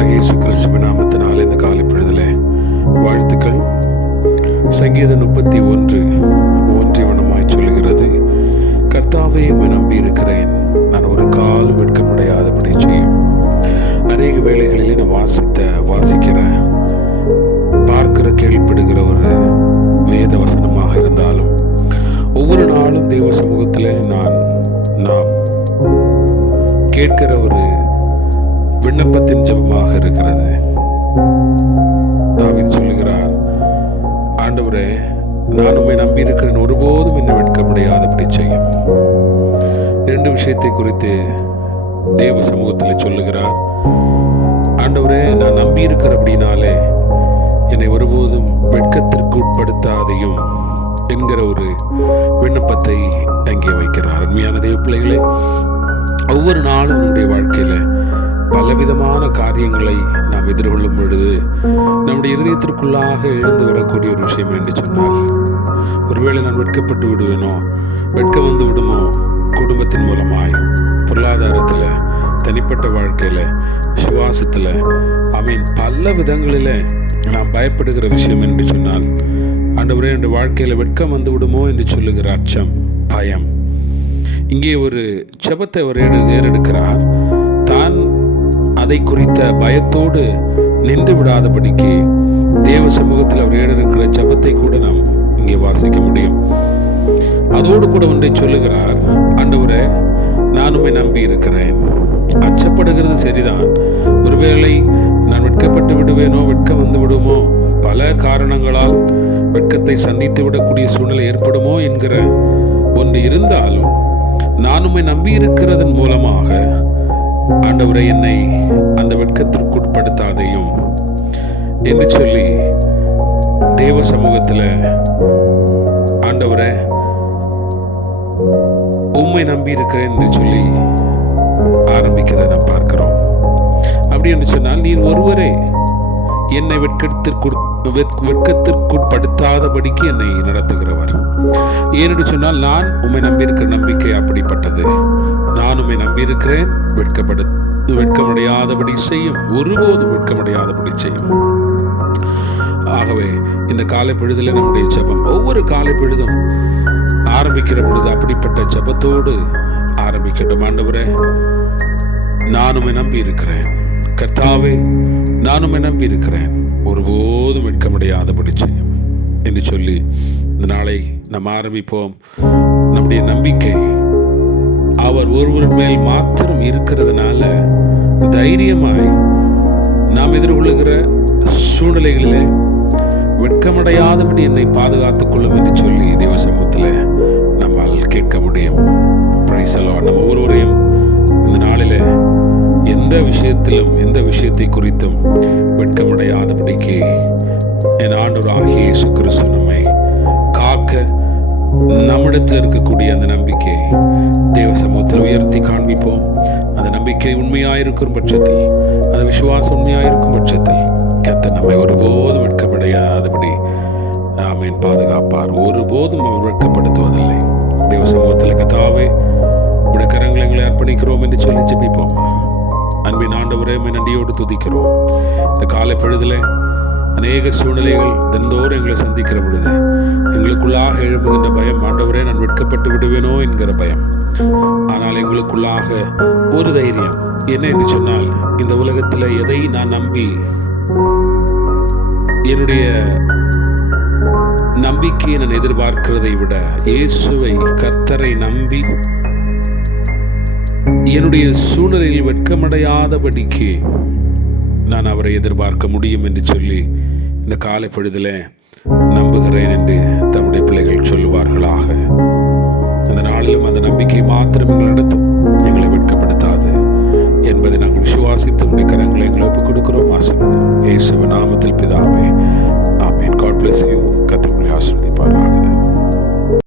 ஆண்டவராகிய இயேசு கிறிஸ்துவ நாமத்தினால் இந்த காலை பொழுதிலே வாழ்த்துக்கள். சங்கீதம் முப்பத்தி ஒன்று ஒன்றிவனமாய் சொல்லுகிறது கர்த்தாவை நம்பி இருக்கிறேன் நான் ஒரு கால் வெட்கமடையாதபடி செய்யும். அநேக வேலைகளிலே நான் வாசித்த வாசிக்கிற பார்க்கிற கேள்விப்படுகிற ஒரு வேத வசனமாக இருந்தாலும் ஒவ்வொரு நாளும் தெய்வ சமூகத்தில் நான் நான் கேட்கிற ஒரு விண்ணப்பத்தின் ஜெபமாக இருக்கிறது. சொல்லுகிறார் ஆண்டவரே நான் உண்மை நம்பி இருக்கிறேன் ஒருபோதும் என்னை வெட்க முடியாதபடி செய்யும். இரண்டு விஷயத்தை குறித்து தேவ சமூகத்தில் சொல்லுகிறார். ஆண்டவரே நான் நம்பி அப்படின்னாலே என்னை ஒருபோதும் வெட்கத்திற்கு உட்படுத்தாதையும் என்கிற ஒரு விண்ணப்பத்தை அங்கே வைக்கிறார். அருமையான தேவ பிள்ளைகளே ஒவ்வொரு நாளும் உன்னுடைய வாழ்க்கையில் பலவிதமான காரியங்களை நாம் எதிர்கொள்ளும் பொழுது நம்முடைய இருதயத்திற்குள்ளாக எழுந்து வரக்கூடிய ஒரு விஷயம் என்று சொன்னால் ஒருவேளை நான் வெட்கப்பட்டு விடுவேனோ வெட்கம் வந்து விடுமோ குடும்பத்தின் மூலமாய் பொருளாதாரத்தில் தனிப்பட்ட வாழ்க்கையில் விசுவாசத்தில் ஐ மீன் பல விதங்களில் நாம் பயப்படுகிற விஷயம் என்று சொன்னால் ஆண்டவரே என்ற வாழ்க்கையில் வெட்கம் வந்து விடுமோ என்று சொல்லுகிற அச்சம் பயம். இங்கே ஒரு செபத்தை அவர் எடு ஏறெடுக்கிறார் அதை குறித்த பயத்தோடு நின்று விடாதபடிக்கு தேவ சமூகத்தில் அவர் ஏறெடுக்கிற ஜபத்தை கூட நாம் இங்கே வாசிக்க முடியும். அதோடு கூட ஒன்றை சொல்லுகிறார் ஆண்டவரே நானுமே நம்பி இருக்கிறேன். அச்சப்படுகிறது சரிதான். ஒருவேளை நான் வெட்கப்பட்டு விடுவேனோ வெட்கம் வந்து விடுமோ? பல காரணங்களால் வெட்கத்தை சந்தித்து விடக்கூடிய சூழ்நிலை ஏற்படுமோ என்கிற ஒன்று இருந்தாலும் நானுமே உம்மை நம்பி இருக்கிறதன் மூலமாக ஆண்டவரை என்னை அந்த வெட்கத்திற்குட்படுத்தாதையும். என்று சொல்லி தேவ சமூகத்தில் ஆண்டவரை உண்மை நம்பி இருக்கிறேன் என்று சொல்லி ஆரம்பிக்கிறத நாம் பார்க்கிறோம். அப்படி என்று சொன்னால் நீர் ஒருவரே என்னை வெட்கத்திற்கு வெட்கத்திற்குட்படுத்தாதபடிக்கு என்னை நடத்துகிறவர். ஏனென்று சொன்னால் நான் உண்மை நம்பியிருக்கிற நம்பிக்கை அப்படிப்பட்டது. நான் உம்மை நம்பியிருக்கிறேன். வெட்கப்படு வெட்கமடையாதபடி செய்யும். ஒருபோதும் வெட்கமடையாதபடி செய்யும். ஆகவே இந்த காலை பொழுதில் நம்முடைய ஜெபம். ஒவ்வொரு காலை பொழுதும் ஆரம்பிக்கிற பொழுது அப்படிப்பட்ட ஜெபத்தோடு ஆரம்பிக்கட்டும் ஆண்டவரே. நானுமே நம்பி இருக்கிறேன் கர்த்தாவே நானுமே நம்பி இருக்கிறேன் ஒருபோதும் வெட்கமடையாதபடி செய்யும். என்று சொல்லி இந்த நாளை நாம் ஆரம்பிப்போம். நம்முடைய நம்பிக்கை அவர் ஒருவர் மேல் மாத்திரம் இருக்கிறதுனால தைரியமாய் நாம் எதிர்கொள்ளுகிற சூழ்நிலைகளிலே வெட்கமடையாதபடி என்னை பாதுகாத்துக் கொள்ளும் என்று சொல்லி தேவ சமூகத்தில் நம்மால் கேட்க முடியும். பிரைசலோ நம்ம ஒவ்வொருவரையும் இந்த நாளில் எந்த விஷயத்திலும் எந்த விஷயத்தை குறித்தும் வெட்கமடையாதபடிக்கு என் ஆண்டவர் ஆகிய சுக்கிரசனம் நம்மிடத்தில் இருக்கக்கூடிய அந்த நம்பிக்கை தேவ சமூகத்தில் உயர்த்தி காண்பிப்போம். அந்த நம்பிக்கை உண்மையாயிருக்கும் பட்சத்தில் அந்த விசுவாசம் உண்மையாயிருக்கும் பட்சத்தில் கத்த நம்மை ஒருபோதும் வெட்கப்படையாதபடி ஆமீன். பாதுகாப்பார். ஒருபோதும் அவர் வெட்கப்படுத்துவதில்லை. தேவ சமூகத்தில் கத்தாவே உடைய கரங்களை எங்களை அர்ப்பணிக்கிறோம் என்று சொல்லி ஜெபிப்போம்? அன்பின் ஆண்டவரே நன்றியோடு துதிக்கிறோம். இந்த காலை பொழுதில் அநேக சூழ்நிலைகள் தினந்தோறும் எங்களை சந்திக்கிற பொழுது எங்களுக்குள்ளாக எழும்புகின்ற பயம் ஆண்டவரே நான் வெட்கப்பட்டு விடுவேனோ? என்கிற பயம். ஆனால் எங்களுக்குள்ளாக ஒரு தைரியம். என்ன என்று சொன்னால் இந்த உலகத்தில் எதை நான் நம்பி என்னுடைய நம்பிக்கையை நான் எதிர்பார்க்கிறதை விட இயேசுவை கர்த்தரை நம்பி என்னுடைய சூழ்நிலையில் வெட்கமடையாதபடிக்கு நான் அவரை எதிர்பார்க்க முடியும் என்று சொல்லி இந்த காலை பொழுதில் நம்புகிறேன் என்று தம்முடைய பிள்ளைகள் சொல்லுவார்களாக. அந்த நாளிலும் அந்த நம்பிக்கை மாத்திரம் எங்களிடத்தும் எங்களை வெட்கப்படுத்தாது என்பதை நாங்கள் விசுவாசித்து உடைய கரங்களை எங்களை ஒப்புக் கொடுக்கிறோம். ஆசிரியர் இயேசுவின் நாமத்தில் பிதாவே ஆமேன். காட் பிளஸ் யூ கத்தவங்களை ஆசிர்வதிப்பாராக.